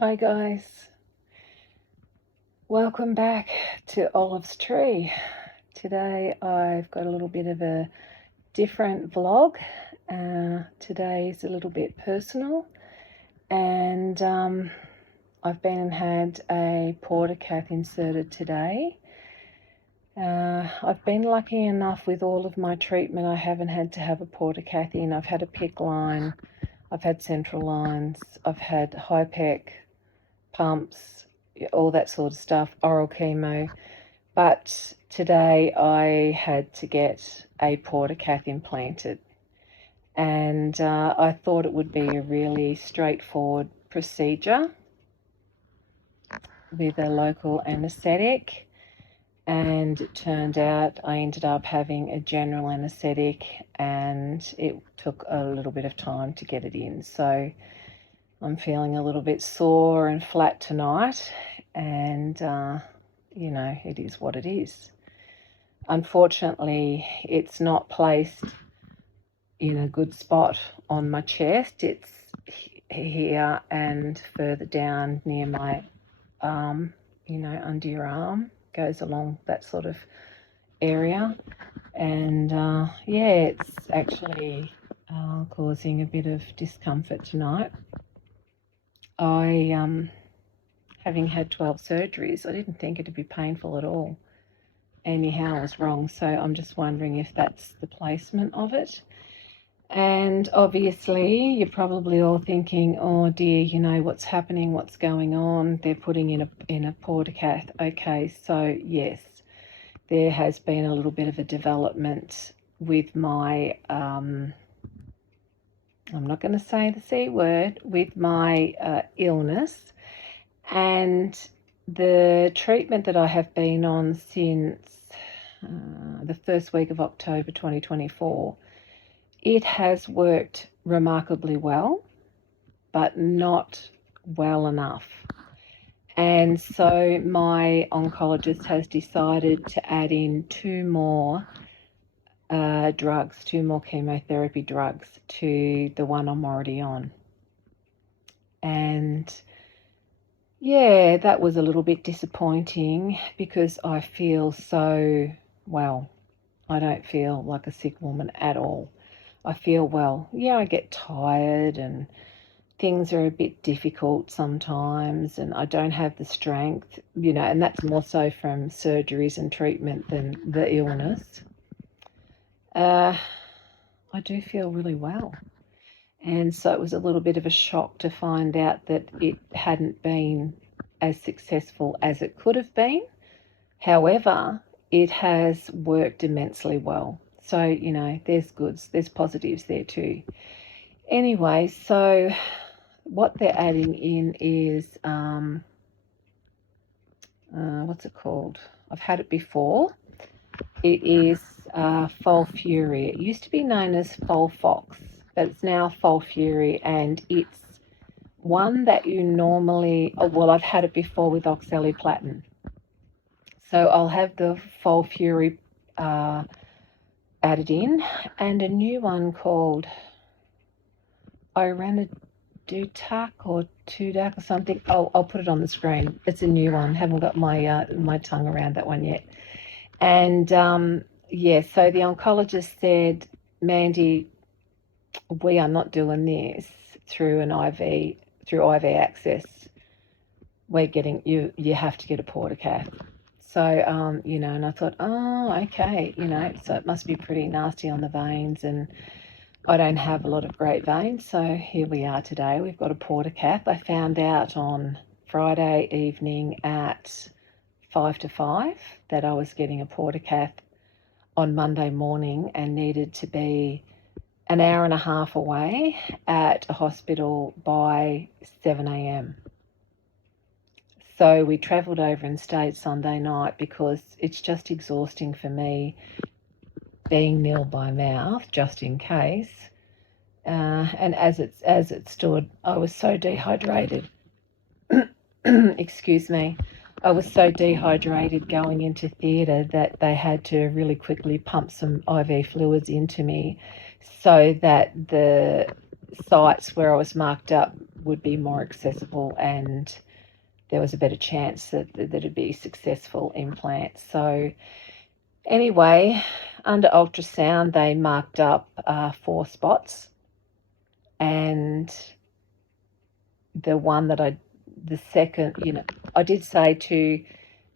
Hi guys, welcome back to Olive's Tree. Today I've got a little bit of a different vlog. Today is a little bit personal, and I've been and had a Portacath inserted today. I've been lucky enough with all of my treatment, I haven't had to have a Portacath in. I've had a PICC line, I've had central lines, I've had high-pec pumps, all that sort of stuff, oral chemo. But today I had to get a Portacath implanted, and I thought it would be a really straightforward procedure with a local anaesthetic, and it turned out I ended up having a general anaesthetic, and it took a little bit of time to get it in. So I'm feeling a little bit sore and flat tonight, and you know, it is what it is. Unfortunately, it's not placed in a good spot on my chest. It's here and further down near my arm, you know, under your arm, goes along that sort of area. And yeah, it's actually causing a bit of discomfort tonight. Having had 12 surgeries, I didn't think it'd be painful at all. Anyhow, I was wrong. So I'm just wondering if that's the placement of it. And obviously, you're probably all thinking, oh dear, you know, what's happening, what's going on? They're putting in a Portacath. Okay, so yes, there has been a little bit of a development with my, I'm not going to say the C word, with my illness. And the treatment that I have been on since the first week of October 2024, it has worked remarkably well, but not well enough. And so my oncologist has decided to add in two more drugs, two more chemotherapy drugs to the one I'm already on. And yeah, that was a little bit disappointing because I feel so well. I don't feel like a sick woman at all. I feel well. Yeah, I get tired and things are a bit difficult sometimes, and I don't have the strength, you know, and that's more so from surgeries and treatment than the illness. I do feel really well. And so it was a little bit of a shock to find out that it hadn't been as successful as it could have been. However, it has worked immensely well. So, you know, there's goods, there's positives there too. Anyway, so what they're adding in is, what's it called? I've had it before. It is Fulfury. It used to be known as Fulfox, but it's now Fulfury, and it's one that you normally, oh, well, I've had it before with oxaliplatin. So I'll have the Fulfury added in, and a new one called Iranidutac or Tudac or something. I'll put it on the screen. It's a new one. Haven't got my my tongue around that one yet. And yeah, so the oncologist said, Mandy, we are not doing this through an IV, through IV access. We're getting you have to get a Portacath. So you know, and I thought, oh, okay, you know, so it must be pretty nasty on the veins, and I don't have a lot of great veins. So here we are today. We've got a Portacath. I found out on Friday evening at 5 to 5 that I was getting a Portacath on Monday morning and needed to be an hour and a half away at a hospital by 7 a.m. So we travelled over and stayed Sunday night because it's just exhausting for me being nil by mouth, just in case. And as it stood, I was so dehydrated. Excuse me. I was so dehydrated going into theatre that they had to really quickly pump some IV fluids into me so that the sites where I was marked up would be more accessible and there was a better chance that it'd be successful implant. So anyway, under ultrasound, they marked up 4 spots, and the second, I did say to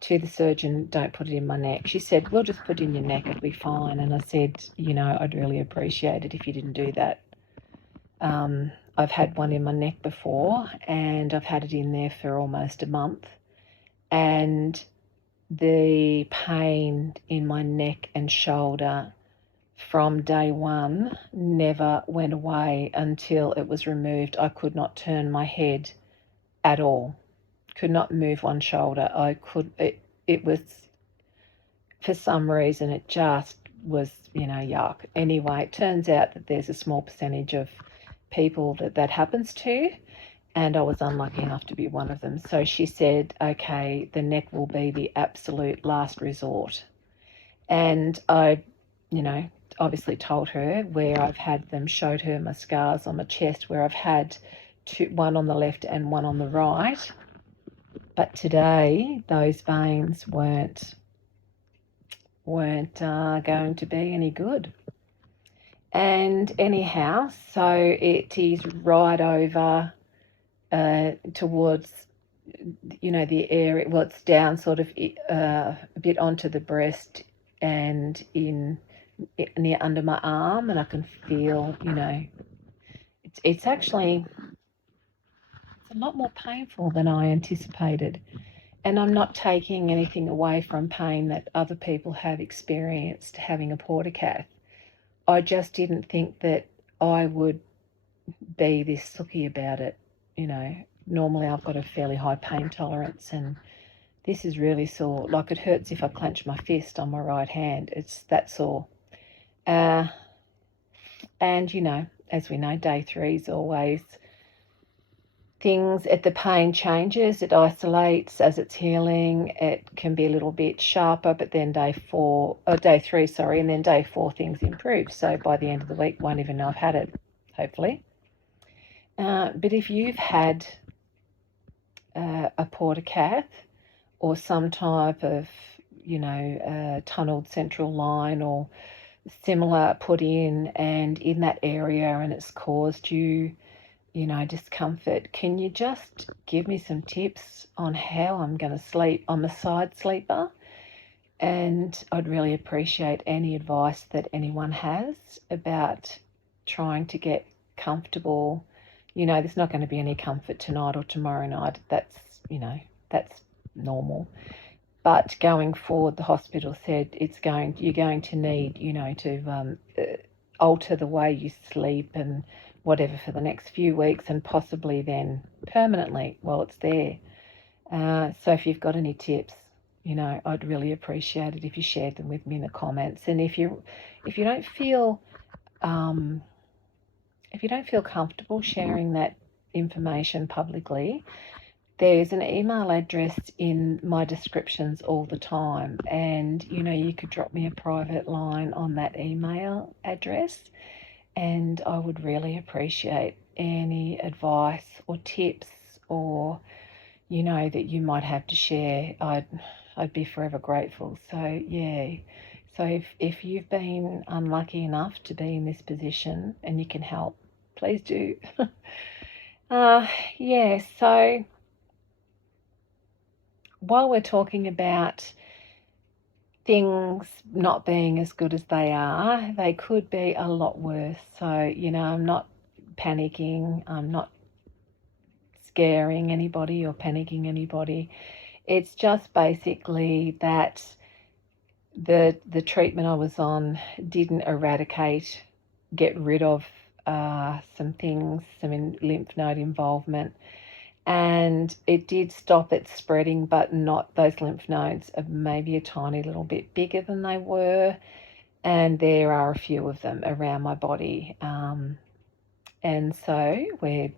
the surgeon, don't put it in my neck. She said, we'll just put it in your neck, it'll be fine. And I said, I'd really appreciate it if you didn't do that. I've had one in my neck before, and I've had it in there for almost a month, and the pain in my neck and shoulder from day one never went away until it was removed. I could not turn my head at all, could not move one shoulder. It was, for some reason, it just was, yuck. Anyway, it turns out that there's a small percentage of people that happens to, and I was unlucky enough to be one of them. So she said, okay, the neck will be the absolute last resort. And I, obviously told her where I've had them, showed her my scars on my chest where I've had one on the left and one on the right. But today, those veins weren't going to be any good. And anyhow, so it is right over towards, the area, well, it's down sort of a bit onto the breast and in near under my arm, and I can feel, it's actually, it's a lot more painful than I anticipated. And I'm not taking anything away from pain that other people have experienced having a Portacath. I just didn't think that I would be this sooky about it. Normally I've got a fairly high pain tolerance, and this is really sore. Like, it hurts if I clench my fist on my right hand. It's that sore. And, as we know, day 3 is always things, the pain changes, it isolates as it's healing. It can be a little bit sharper, but then day 3, and then day 4 things improve. So by the end of the week, won't even know I've had it, hopefully. But if you've had a Portacath or some type of, tunneled central line or similar put in, and in that area, and it's caused you, discomfort, can you just give me some tips on how I'm going to sleep? I'm a side sleeper, and I'd really appreciate any advice that anyone has about trying to get comfortable. There's not going to be any comfort tonight or tomorrow night. That's normal. But going forward, the hospital said you're going to need, to alter the way you sleep and whatever for the next few weeks, and possibly then permanently while it's there. So if you've got any tips, I'd really appreciate it if you shared them with me in the comments. And if you don't feel comfortable sharing that information publicly, there's an email address in my descriptions all the time, and you could drop me a private line on that email address, and I would really appreciate any advice or tips or that you might have to share. I'd be forever grateful. So yeah, so if you've been unlucky enough to be in this position and you can help, please do. So while we're talking about things not being as good as they are, they could be a lot worse. So, I'm not panicking. I'm not scaring anybody or panicking anybody. It's just basically that the treatment I was on didn't get rid of some things, some lymph node involvement. And it did stop it spreading, but not, those lymph nodes are maybe a tiny little bit bigger than they were, and there are a few of them around my body. And so we're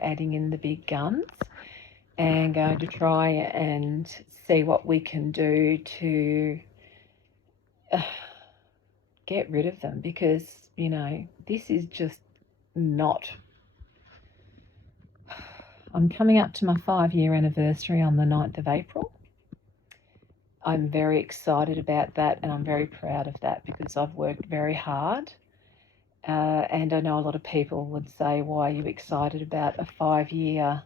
adding in the big guns and going to try and see what we can do to get rid of them, because this is just not I'm coming up to my 5-year anniversary on the 9th of April. I'm very excited about that, and I'm very proud of that because I've worked very hard. And I know a lot of people would say, why are you excited about a 5-year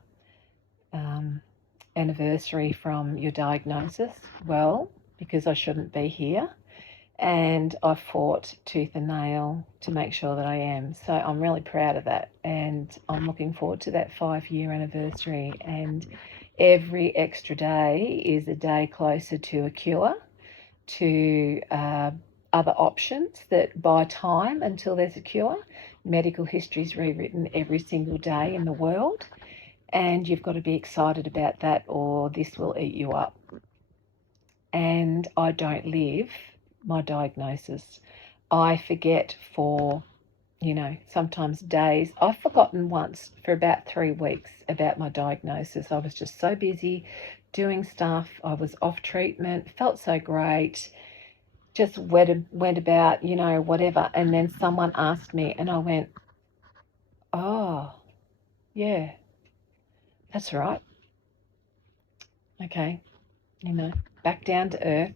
anniversary from your diagnosis? Well, because I shouldn't be here. And I fought tooth and nail to make sure that I am. So I'm really proud of that. And I'm looking forward to that 5-year anniversary. And every extra day is a day closer to a cure, to other options that buy time until there's a cure. Medical history is rewritten every single day in the world. And you've got to be excited about that, or this will eat you up. And I don't live my diagnosis. I forget for, sometimes days. I've forgotten once for about 3 weeks about my diagnosis. I was just so busy doing stuff. I was off treatment, felt so great, just went about, whatever. And then someone asked me and I went, oh, yeah, that's right. Okay, back down to earth.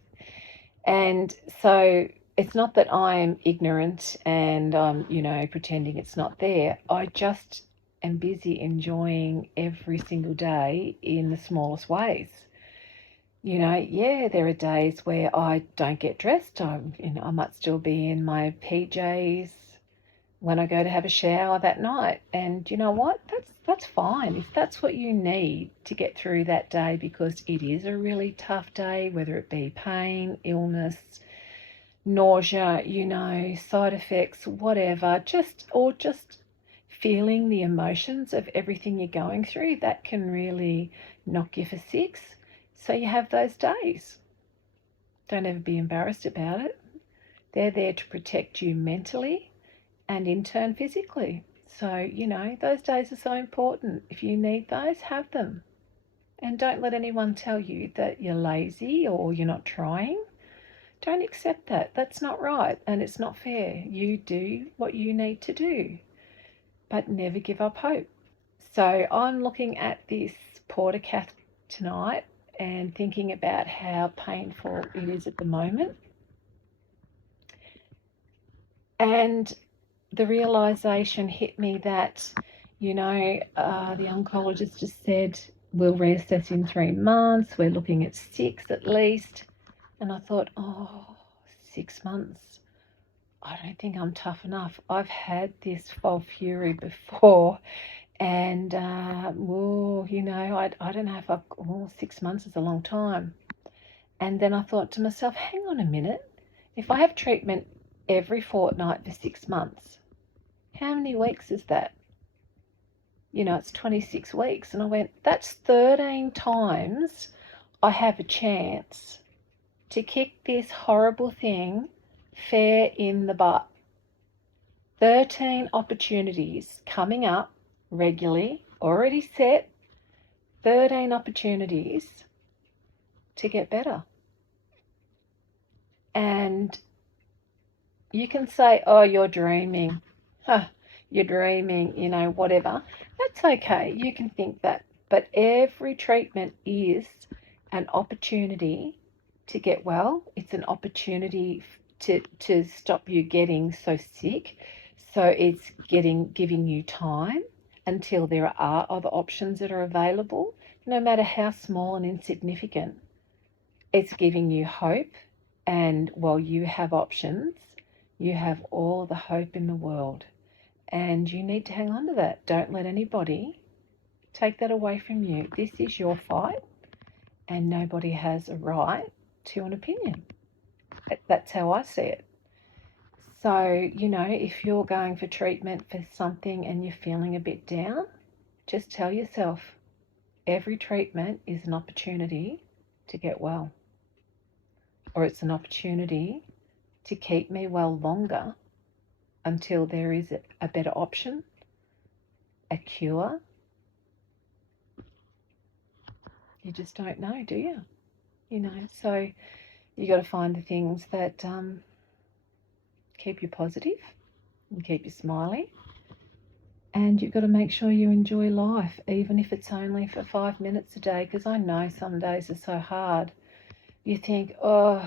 And so it's not that I'm ignorant and I'm, pretending it's not there. I just am busy enjoying every single day in the smallest ways. Yeah, there are days where I don't get dressed. I might still be in my PJs when I go to have a shower that night. And you know what? That's fine. If that's what you need to get through that day, because it is a really tough day, whether it be pain, illness, nausea, side effects, whatever, just feeling the emotions of everything you're going through, that can really knock you for six. So you have those days. Don't ever be embarrassed about it. They're there to protect you mentally and in turn physically. So, those days are so important. If you need those, have them. And don't let anyone tell you that you're lazy or you're not trying. Don't accept that. That's not right and it's not fair. You do what you need to do, but never give up hope. So I'm looking at this Portacath tonight and thinking about how painful it is at the moment. And the realization hit me that, the oncologist just said, we'll reassess in 3 months. We're looking at 6 at least. And I thought, 6 months. I don't think I'm tough enough. I've had this fury before. And, I don't know if 6 months is a long time. And then I thought to myself, hang on a minute. If I have treatment every fortnight for 6 months, how many weeks is that? It's 26 weeks. And I went, that's 13 times I have a chance to kick this horrible thing fair in the butt. 13 opportunities coming up regularly, already set. 13 opportunities to get better. And you can say, oh, you're dreaming. You're dreaming, whatever. That's okay. You can think that. But every treatment is an opportunity to get well. It's an opportunity to stop you getting so sick. So it's giving you time until there are other options that are available, no matter how small and insignificant. It's giving you hope. And while you have options, you have all the hope in the world. And you need to hang on to that. Don't let anybody take that away from you. This is your fight, and nobody has a right to an opinion. That's how I see it. So, if you're going for treatment for something and you're feeling a bit down, just tell yourself, every treatment is an opportunity to get well. Or it's an opportunity to keep me well longer until there is a better option, a cure. You just don't know, do you? So you got to find the things that keep you positive and keep you smiling. And you've got to make sure you enjoy life, even if it's only for 5 minutes a day, because I know some days are so hard. You think, oh,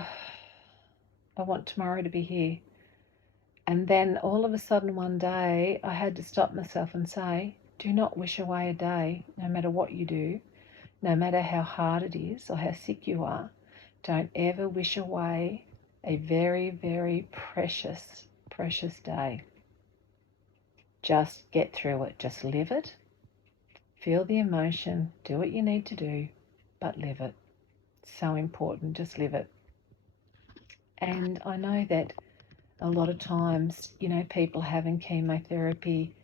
I want tomorrow to be here. And then all of a sudden one day I had to stop myself and say, do not wish away a day, no matter what you do, no matter how hard it is or how sick you are. Don't ever wish away a very, very precious, precious day. Just get through it. Just live it. Feel the emotion. Do what you need to do, but live it. So important. Just live it. And I know that a lot of times, people having chemotherapy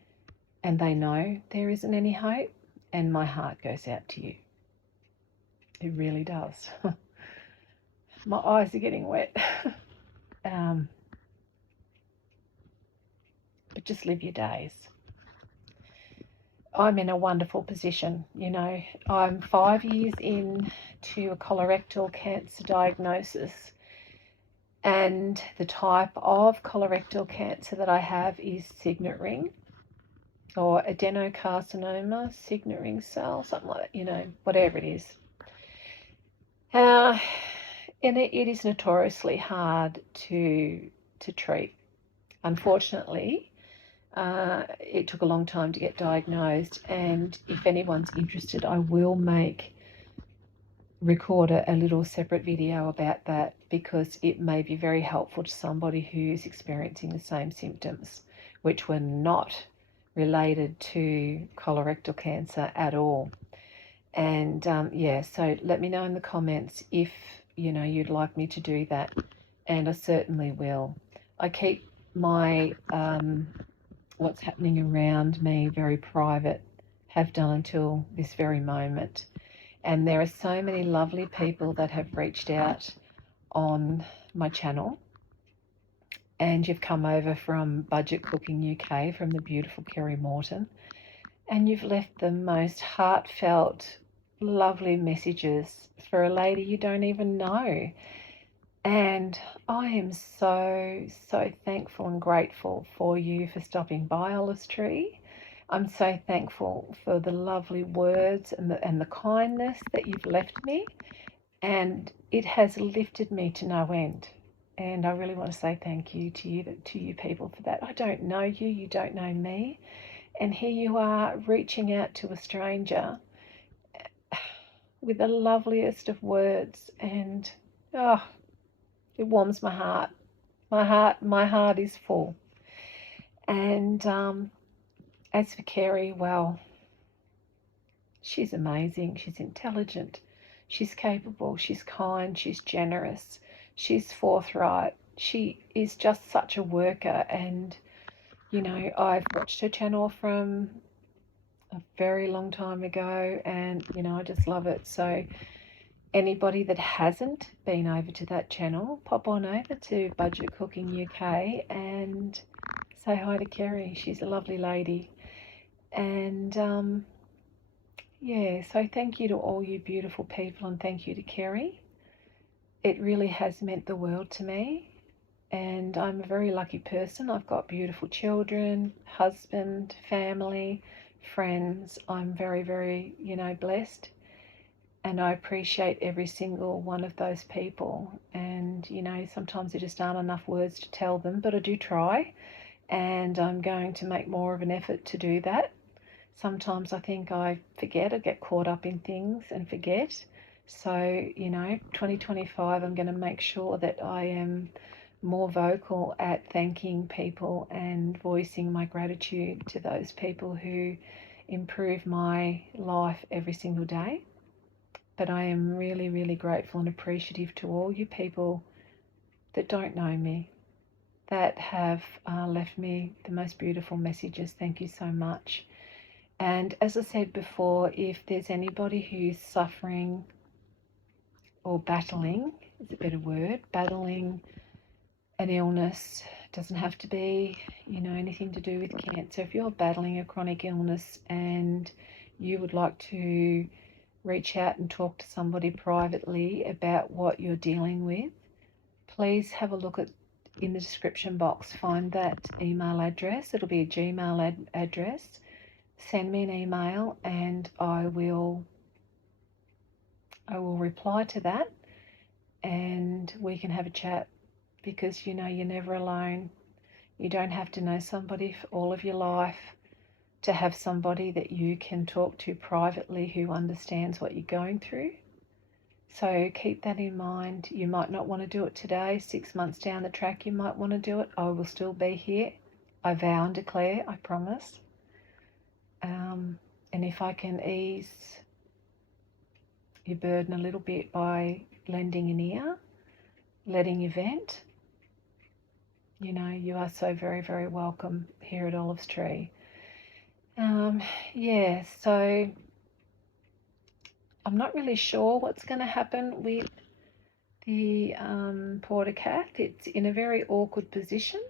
and they know there isn't any hope, and my heart goes out to you. It really does. My eyes are getting wet. But just live your days. I'm in a wonderful position. I'm 5 years into a colorectal cancer diagnosis, and the type of colorectal cancer that I have is signet ring or adenocarcinoma, signet ring cell, something like that, whatever it is. And it is notoriously hard to treat. Unfortunately, it took a long time to get diagnosed, and if anyone's interested, I will record a little separate video about that, because it may be very helpful to somebody who's experiencing the same symptoms, which were not related to colorectal cancer at all. And so let me know in the comments if you'd like me to do that, and I certainly will. I keep my what's happening around me very private, have done until this very moment. And there are so many lovely people that have reached out on my channel, and you've come over from Budget Cooking UK, from the beautiful Kerry Morton, and you've left the most heartfelt, lovely messages for a lady you don't even know. And I am so, so thankful and grateful for you for stopping by, Olive Tree. I'm so thankful for the lovely words and the kindness that you've left me, and it has lifted me to no end. And I really want to say thank you to you people for that. I don't know you, you don't know me, and here you are reaching out to a stranger with the loveliest of words, and it warms my heart. My heart is full. And as for Kerry, well, she's amazing. She's intelligent. She's capable. She's kind. She's generous. She's forthright. She is just such a worker. And, I've watched her channel from a very long time ago, and, I just love it. So anybody that hasn't been over to that channel, pop on over to Budget Cooking UK and say hi to Kerry. She's a lovely lady. And so thank you to all you beautiful people, and thank you to Kerry. It really has meant the world to me, and I'm a very lucky person. I've got beautiful children, husband, family, friends. I'm very, very, blessed, and I appreciate every single one of those people. And, sometimes there just aren't enough words to tell them, but I do try, and I'm going to make more of an effort to do that. Sometimes I think I forget, I get caught up in things and forget. So, 2025, I'm going to make sure that I am more vocal at thanking people and voicing my gratitude to those people who improve my life every single day. But I am really, really grateful and appreciative to all you people that don't know me, that have left me the most beautiful messages. Thank you so much. And as I said before, if there's anybody who's suffering or battling, is a better word, battling an illness, doesn't have to be, anything to do with cancer. If you're battling a chronic illness and you would like to reach out and talk to somebody privately about what you're dealing with, please have a look in the description box. Find that email address. It'll be a Gmail address. send me an email and I will reply to that, and we can have a chat, because you know you're never alone. You don't have to know somebody for all of your life to have somebody that you can talk to privately who understands what you're going through. So keep that in mind. You might not want to do it today. 6 months down the track, you might want to do it. I will still be here. I vow and declare, I promise. And if I can ease your burden a little bit by lending an ear, letting you vent, you know, you are so very, very welcome here at Olive's Tree. Yeah, so I'm not really sure what's going to happen with the Portacath. It's in a very awkward position.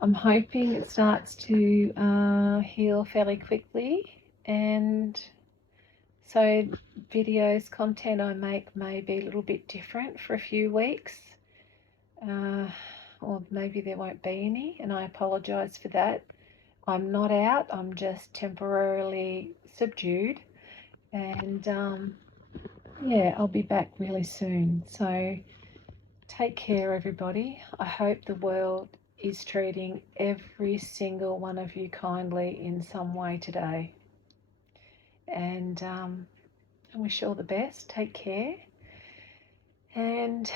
I'm hoping it starts to heal fairly quickly, and so videos, content I make may be a little bit different for a few weeks, or maybe there won't be any, and I apologise for that. I'm not out, I'm just temporarily subdued, and yeah, I'll be back really soon. So take care, everybody. I hope the world is treating every single one of you kindly in some way today. And I wish you all the best. Take care. And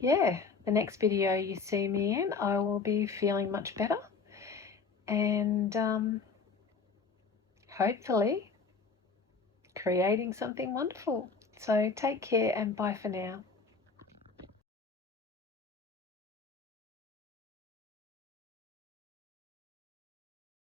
yeah, the next video you see me in, I will be feeling much better. And hopefully creating something wonderful. So take care and bye for now.